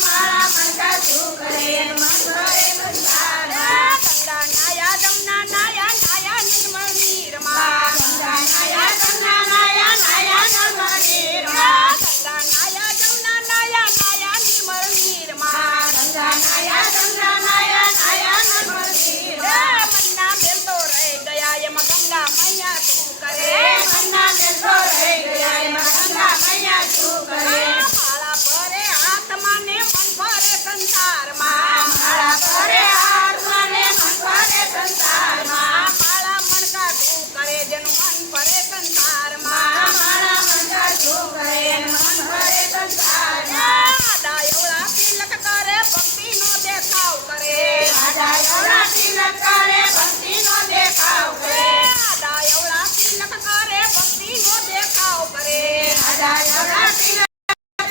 મારા મનકા શું કરે મન ભરે સંસારમાં ગંગા નાયા જમના નાયા નાયા નિર્મળ નીરમાં ગંગા નાયા જમના નાયા નાયા નિર્મળ નીરમાં ગંગા નાયા જમના નાયા નાયા નિર્મળ નીરમાં ગંગા નાયા જમના નાયા નાયા નિર્મળ નીરમાં મન્ના મેલ તો રહી ગયા એમાં ગંગા મૈયા શું કરે મન્ના મેલ તો રહી ગયા એમાં ગંગા મૈયા શું કરે માળા ભરે આત્માને મન ભરે સંસારમાં માળા ભરે આત્માને મન ભરે સંસારમાં માળા મણકા શું કરે જેનું મન ભરે સંસારમાં માળા મનકા શું કરે મન ભરે સંસારમાં આડા એવડા તિલક કરે ભક્તિનો દેખાવ કરે આડા એવડા તિલક કરે ભક્તિનો દેખાવ કરે આડા એવડા તિલક કરે ભક્તિનો દેખાવ કરે આડા એવડા તિલક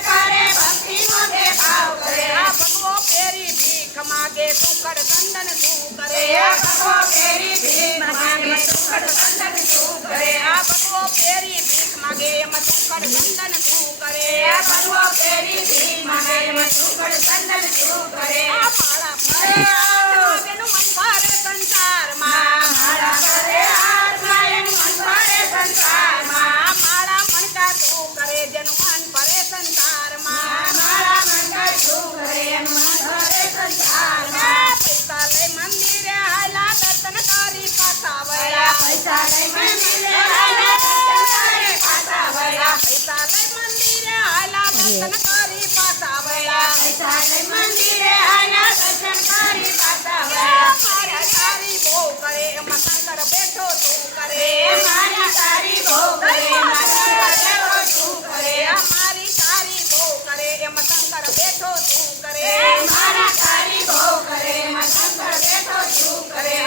કરે ભક્તિનો દેખાવ કરે આ ભગવો પેરી ભીખ માગે સુખડ ચંદન શું કરે ભગવો પેરી ભીખ માગે સુખડ ચંદન શું કરે આ ભગવો પેરી ભીખ માગે એમાં સુખડ ચંદન શું કરે ભગવો પેરી ભીખ માગે એમાં સુખડ ચંદન શું કરે આ માળા ભરે આત્માનું મન ભરે સંસારમાં માળા ભરે આત્મા એનું મન ભરે સંસારમાં માળા મણકા શું કરે જેનું મન ભરે સંસારમાં માળા મનકા શું કરે એનું મન ભરે સંસારમાં પૈસા લઈ મંદિરે હાયલા દર્શન કરી પાછા વળ્યા પૈસા લઈ મંદિરે હાયલા દર્શન કરે પાછા વળ્યા પૈસા લઈ મંદિરે હાયલા દર્શન કરી પાછા વળ્યા પૈસા લઈ મંદિરે હાયલા દર્શન કરી પાછા વળ્યા મારી તારી બહુ કરે એમાં શંકર બેઠો શું કરે મારી તારી બહુ કરે મારા દેવો શું કરે મારી તારી બહુ કરે એમાં શંકર બેઠો શું કરે મારા તારી બહુ કરે એમાં શંકર બેઠો શું કરે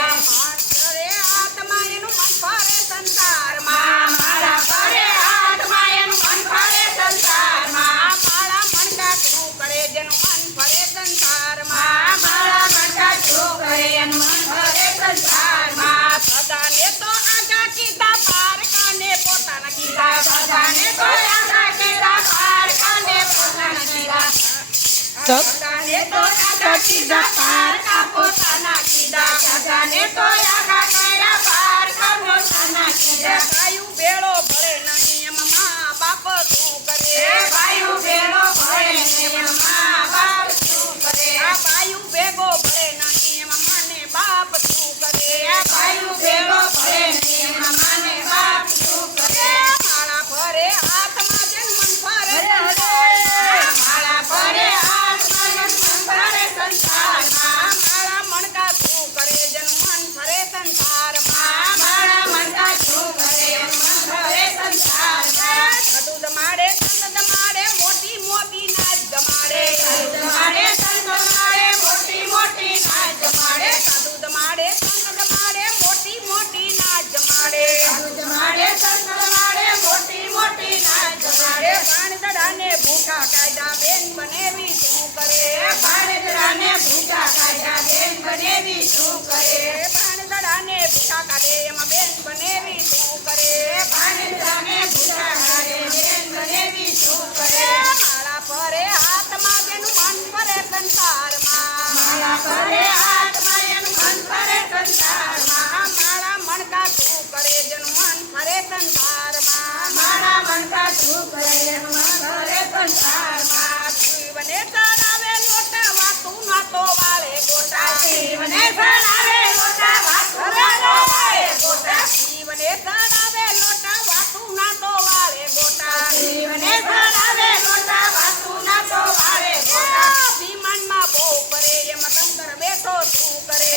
કરે આત્મા એનું મન ભરે સંસારમાં મારા ભરે આત્મા એનું મન ભરે સંસારમાં માળા મણકા શું કરે જેનું મન ભરે સંસારમાં મારા મનકા શું કરે એનું મન ભરે સંસારમાં સદાને તો આગા કીધા પારકાને પોતાના કીધા સદાને તો આશા કીધા પારકાને પોતાના કીધા સદાને તો આશા કીધા પારકા પોતાના કીધા સદાને તો આશા કર્યા પારકા પોતાના કીધા ભાઈયું ભેળો ભળે નહીં એમાં મા બાપ શું કરે ભાઈઓ ભેળો ભળે ને મા બાપ શું કરે આ ભાઈયું ભેગો ભળે નહીં એમાં માને બાપ શું કરે ભાઈઓ ભેળો ભળે ને માને બાપ શું કરે માળા ભરે હાથમાં જેનું મન ભરે માળા ભરે આત્માનું મન ભરે સંસારમાં માળા મણકા શું કરે જેનું મન ભરે સંસારમાં માળા મનકા શું કરે મન ભરે સંસારમાં સાધુ જમાડે સંત જમાડે મોટી મોટી નાચ જમાડે જમાડે સંત જમાડે મોટી મોટી નાચ જમાડે સાધુ જમાડે સંત જમાડે મોટી મોટી નાચ જમાડે જમાડે સંત જમાડે મોટી મોટી નાચ જમાડે પાણદડાને ભૂખા કાયદા બેન બનેવી શું કરે ભાણેજરાને ભૂખા કાઢ્યા બેન બનેવી શું કરે પાણદડાને ભૂખા કાઢે એમાં બેન બનેવી શું કરે ભાણેજરાને ભૂખા કાઢે બેન બનેવી શું કરે માળા ભરે હાથમાં જેનું મન ભરે સંસારમાં માળા ભરે આત્મા એનું મન ભરે સંસારમાં માળા મણકા શું કરે જેનું મન ભરે સંસારમાં મારા મનકા શું કરે એનું મન ભરે સંસારમાં શિવને ચડાવે લોટા વાતું ના તો વાળે ગોટા શિવને ભણાવે લોટા વાસુરાનો વાળે ગોટા શિવને ચડાવે લોટા વાતું ના તો વાળે ગોટા શિવને ભણાવે લોટા વાસુના તો વાળે ગોટા અભિમાનમાં બહુ કરે એમાં શંકર બેઠો શું કરે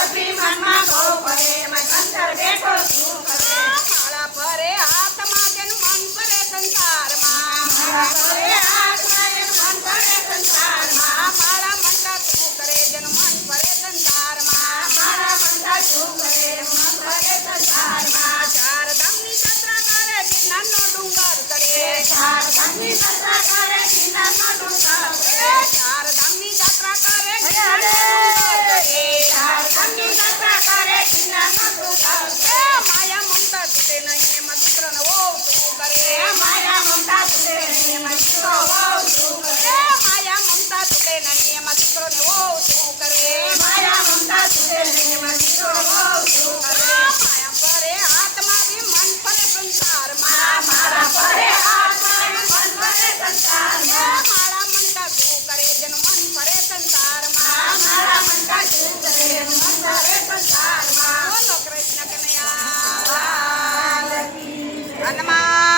અભિમાનમાં બહુ પડે એમાં શંકર બેઠો શું કરે માળા ભરે હાથમાં જેનું મન ભરે સંસારમાં મારા ભરે આત્મા એનું મન ભરે સંસારમાં માળા મનકા શું કરે જેનું મન ભરે સંસારમાં મારા મનકા શું કરે એનું મન ભરે સંસારમાં ચાર ધામની યાત્રા કરે ગિરનારનો ડુંગર કરે ચાર ધામની યાત્રા કરે ગિરનારનો ડુંગર કરે ચાર ધામની યાત્રા કરે ચાર ધામની યાત્રા કરે ગિરનારનો ડુંગર કરે માયા મમતા છૂટે નહીં એમાં દીકરાનો વહુ શું કરે માયા મમતા સુરે એમાં દીકરો વહુ શું કરે માયા મમતા છૂટે હનુમાન